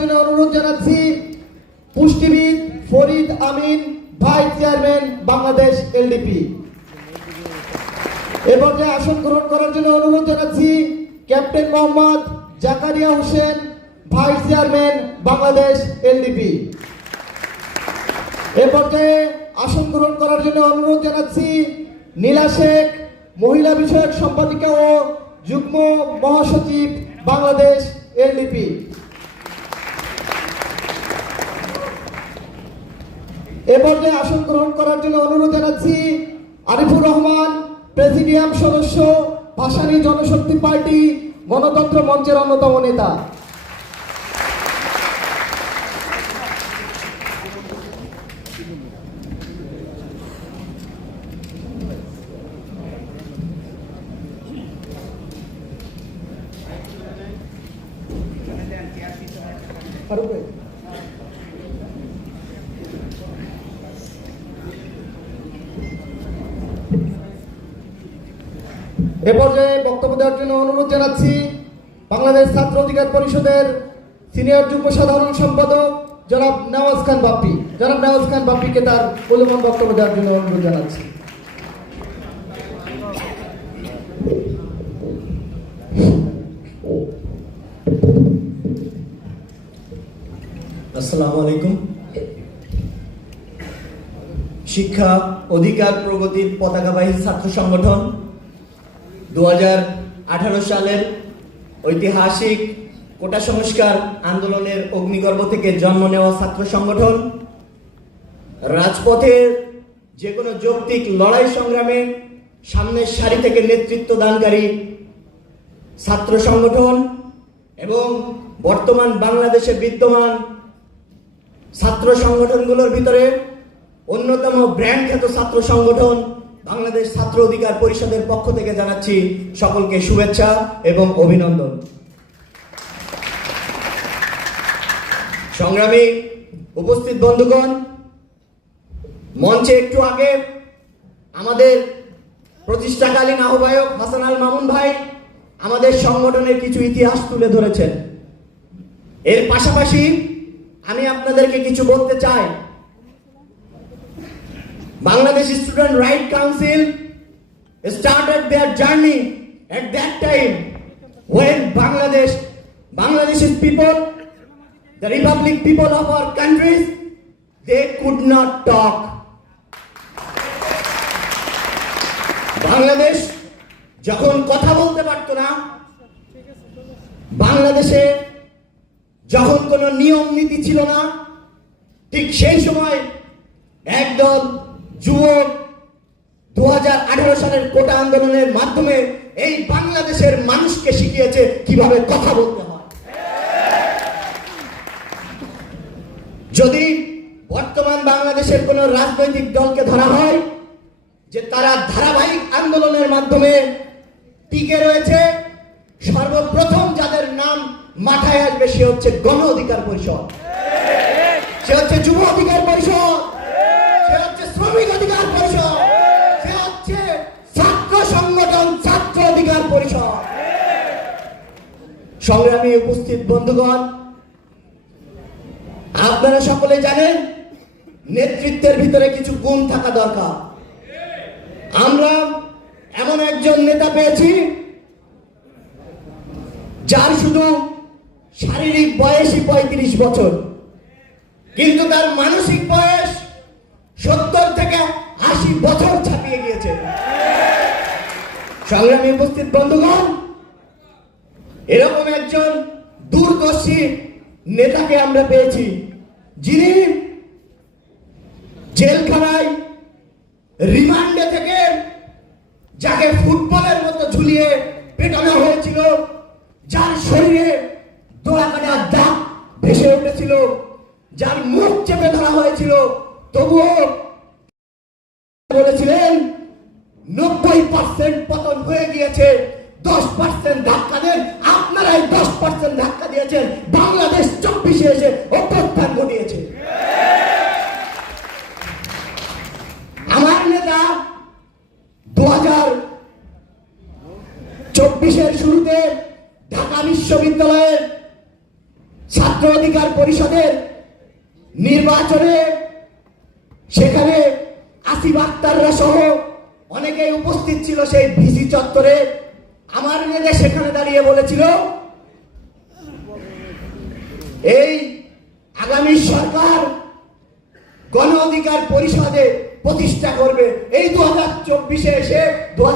জন্য অনুরোধ জানাচ্ছি। পুষ্টিবিদ Farid Amin vice chairman Bangladesh LDP. এ পর্যায়ে আসন গ্রহণ করার জন্য অনুরোধ জানাচ্ছি captain Mohammad Zakaria Hossain vice chairman Bangladesh LDP. এ পর্যায়ে আসন গ্রহণ করার জন্য অনুরোধ জানাচ্ছি নীলা শেখ, মহিলা বিষয়ক সম্পাদিকা ও যুগ্ম মহাসচিব বাংলাদেশ এলডিপি। এ পর্যায়ে আসন গ্রহণ করার জন্য অনুরোধ জানাচ্ছি আরিফুর রহমান, প্রেসিডিয়াম সদস্য, ভাসানী জনশক্তি পার্টি গণতন্ত্র মঞ্চের অন্যতম নেতা ভাই। এ পর্যায়ে বক্তব্য দেওয়ার জন্য অনুরোধ জানাচ্ছি বাংলাদেশ ছাত্র অধিকার পরিষদের সিনিয়র যুগ্ম সাধারণ সম্পাদক জনাব নওয়াজ খান বাপ্পি। জনাব নওয়াজ খান বাপ্পিকে তার মূল্যবান বক্তব্য দেওয়ার জন্য অনুরোধ জানাচ্ছি। আসসালামু আলাইকুম। শিক্ষা অধিকার প্রগতির পতাকাবাহী ছাত্র সংগঠন দু হাজার আঠারো সালের ঐতিহাসিক কোটা সংস্কার আন্দোলনের অগ্নিগর্ভ থেকে জন্ম নেওয়া ছাত্র সংগঠন। রাজপথের যে কোনো যৌক্তিক লড়াই সংগ্রামে সামনের সারি থেকে নেতৃত্ব দানকারী ছাত্র সংগঠন এবং বর্তমান বাংলাদেশে বিদ্যমান ছাত্র সংগঠনগুলোর ভিতরে অন্যতম ব্র্যান্ড খ্যাত ছাত্র সংগঠন বাংলাদেশ ছাত্র অধিকার পরিষদের পক্ষ থেকে জানাচ্ছি সকলকে শুভেচ্ছা এবং অভিনন্দন। সংগ্রামী উপস্থিত বন্ধুগণ, মঞ্চে একটু আগে আমাদের প্রতিষ্ঠাকালীন আহ্বায়ক হাসান আল মামুন ভাই আমাদের সংগঠনের কিছু ইতিহাস তুলে ধরেছেন। এর পাশাপাশি আমি আপনাদেরকে কিছু বলতে চাই। Bangladesh student right council started their journey at that time when Bangladesh, Bangladesh's people, the republic people of our countries, they could not talk. Bangladesh যখন কথা বলতে পারতো না বাংলাদেশে যখন কোনো নিয়ম নীতি ছিল না ঠিক সেই সময় একদল যুবক দু সালের কোটা আন্দোলনের মাধ্যমে এই বাংলাদেশের মানুষকে শিখিয়েছে কীভাবে কথা বলতে হয়। যদি বর্তমান বাংলাদেশের কোন রাজনৈতিক দলকে ধরা হয়, যে তারা ধারাবাহিক আন্দোলনের মাধ্যমে টিকে রয়েছে, সর্বপ্রথম যাদের নাম মাথায় আসবে সে হচ্ছে গণ অধিকার পরিষদ। সে হচ্ছে যুব অধিকার পরিষদ। সংগ্রামী উপস্থিত বন্ধুগণ, আপনারা সকলে জানেন নেতৃত্বের ভিতরে কিছু গুণ থাকা দরকার। আমরা এমন একজন নেতা পেয়েছি, যার শুধু শারীরিক বয়সই পঁয়ত্রিশ বছর, কিন্তু তার মানসিক বয়স সত্তর থেকে আশি বছর ছাপিয়ে গিয়েছে। সংগ্রামী উপস্থিত বন্ধুগণ এরকম একজন দূরদর্শী নেতাকে আমরা পেয়েছি, যিনি জেলখানায় রিমান্ডে থেকে যাকে ফুটবলের মতো ঝুলিয়ে পেটানো হয়েছিল, যার শরীরে দোয়াকাটা দাগ ভেসে উঠেছিল, যার মুখ চেপে ধরা হয়েছিল। তবুও বলেছিলেন, নব্বই পার্সেন্ট পতন হয়ে গিয়েছে। দশ পার্সেন্ট ধাক্কা দেন। আপনারাই দশ পার্সেন্ট ধাক্কা দিয়েছেন। বাংলাদেশ চব্বিশে এসে অভ্যুত্থান ঘটিয়েছে। আমার নেতা দু হাজার চব্বিশের শুরুতে ঢাকা বিশ্ববিদ্যালয়ের ছাত্র অধিকার পরিষদের নির্বাচনে সেখানে আসিফ আক্তাররা সহ অনেকেই উপস্থিত ছিল সেই ভিসি চত্বরে। আমার মেয়েদের সেখানে দাঁড়িয়ে বলেছিল, এই আগামী সরকার গণ অধিকার পরিষদে প্রতিষ্ঠা করবে। এই দু হাজার চব্বিশে এসে